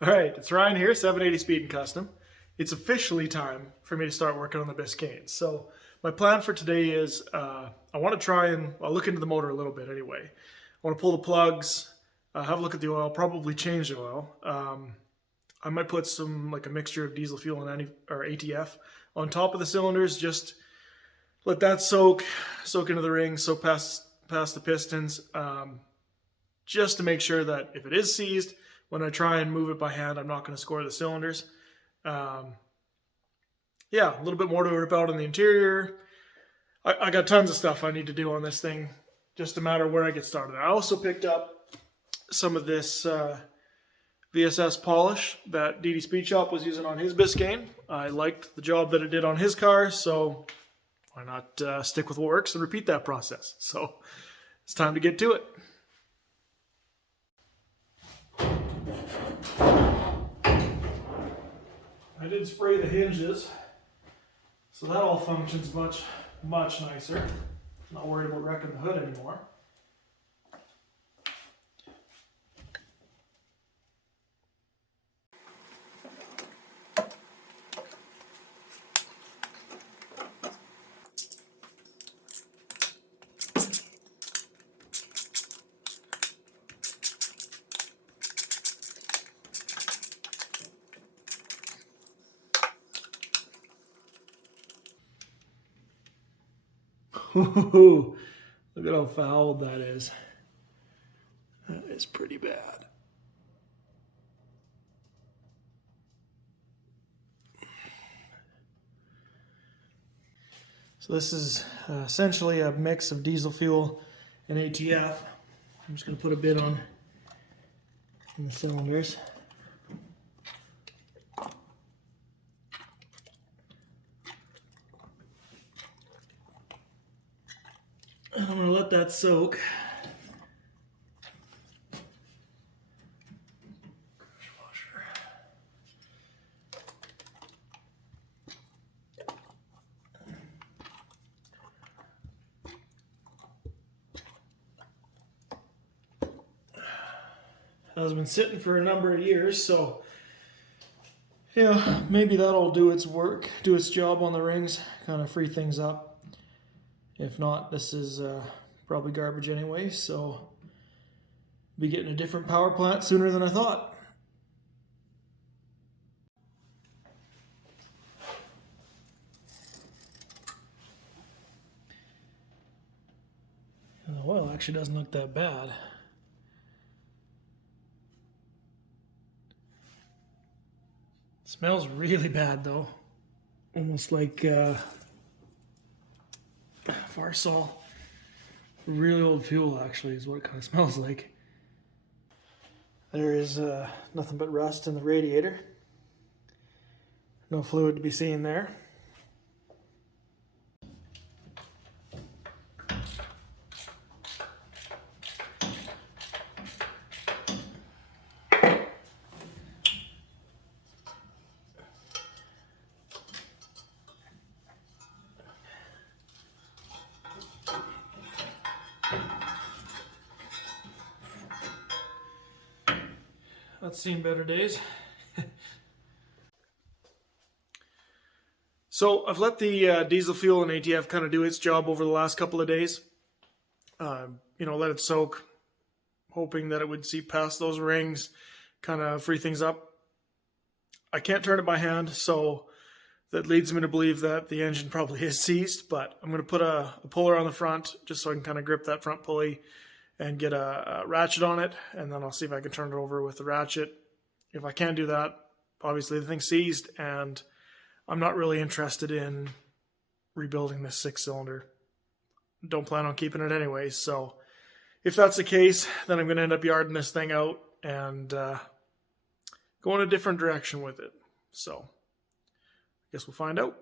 All right, it's Ryan here, 780 Speed and Custom. It's officially time for me to start working on the Biscayne. So my plan for today is I want to try and look into the motor a little bit anyway. I want to pull the plugs, have a look at the oil, probably change the oil. I might put some a mixture of diesel fuel and ATF on top of the cylinders, just let that soak into the rings, soak past the pistons, just to make sure that if it is seized, when I try and move it by hand, I'm not going to score the cylinders. Yeah, a little bit more to rip out on the interior. I got tons of stuff I need to do on this thing, just a matter of where I get started. I also picked up some of this VSS polish that DD Speed Shop was using on his Biscayne. I liked the job that it did on his car, so why not stick with what works and repeat that process? So it's time to get to it. I did spray the hinges, so that all functions much nicer. Not worried about wrecking the hood anymore. Ooh, look at how fouled that is. That is pretty bad. So this is essentially a mix of diesel fuel and ATF. I'm just going to put a bit on in the cylinders. And I'm going to let that soak. Has been sitting for a number of years, so yeah, maybe that'll do its work, do its job on the rings, kind of free things up. If not, this is probably garbage anyway, so be getting a different power plant sooner than I thought. And the oil actually doesn't look that bad. Smells really bad though, almost like Farsol. Really old fuel actually is what it kind of smells like. There is nothing but rust in the radiator. No fluid to be seen there. That's seen better days. So I've let the diesel fuel and ATF kind of do its job over the last couple of days. Let it soak, hoping that it would seep past those rings, kind of free things up. I can't turn it by hand, so that leads me to believe that the engine probably is seized, but I'm going to put a puller on the front just so I can kind of grip that front pulley and get a ratchet on it, and then I'll see if I can turn it over with the ratchet. If I can't do that, obviously the thing's seized, and I'm not really interested in rebuilding this 6-cylinder. Don't plan on keeping it anyways, so if that's the case, then I'm going to end up yarding this thing out and go in a different direction with it. So I guess we'll find out.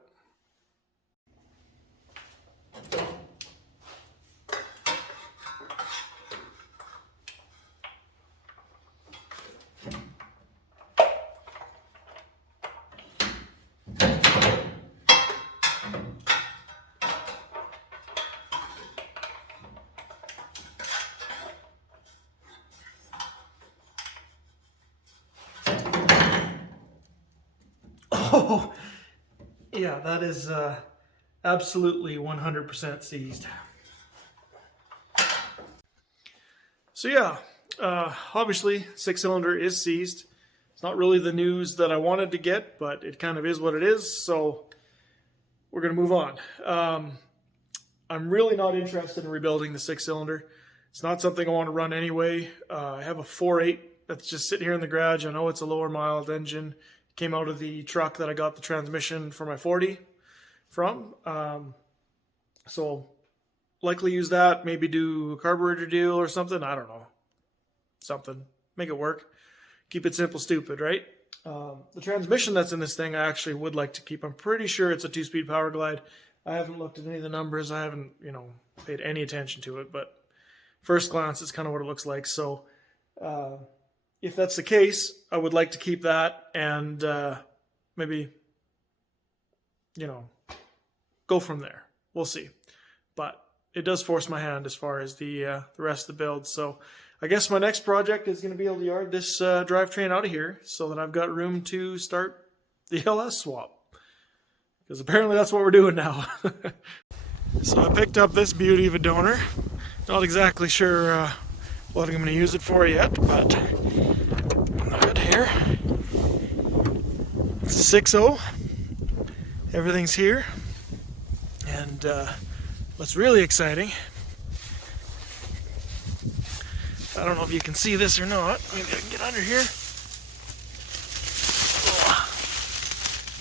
So, yeah, that is absolutely 100% seized. So yeah, obviously 6-cylinder is seized. It's not really the news that I wanted to get, but it kind of is what it is, so we're going to move on. I'm really not interested in rebuilding the 6-cylinder. It's not something I want to run anyway. I have a 4.8 that's just sitting here in the garage. I know it's a lower mild engine. It came out of the truck that I got the transmission for my 40 from. So likely use that, maybe do a carburetor deal or something. I don't know. Something. Make it work. Keep it simple, stupid, right? The transmission that's in this thing I actually would like to keep. I'm pretty sure it's a 2-speed power glide. I haven't looked at any of the numbers. I haven't, paid any attention to it, but first glance, it's kind of what it looks like. So if that's the case, I would like to keep that and maybe, go from there. We'll see. But it does force my hand as far as the rest of the build. So I guess my next project is going to be able to yard this drivetrain out of here so that I've got room to start the LS swap. Because apparently that's what we're doing now. So I picked up this beauty of a donor. Not exactly sure what I'm going to use it for yet, but good here. It's a 6.0. Everything's here. And what's really exciting, I don't know if you can see this or not. Maybe I can get under here.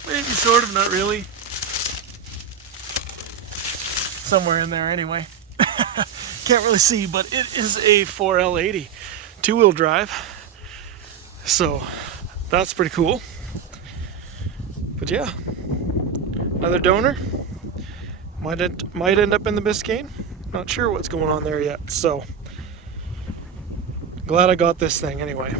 Maybe sort of, not really. Somewhere in there anyway. Can't really see, but it is a 4L80 two-wheel drive. So that's pretty cool. But yeah, another donor. Might end up in the Biscayne. Not sure what's going on there yet. So glad I got this thing anyway.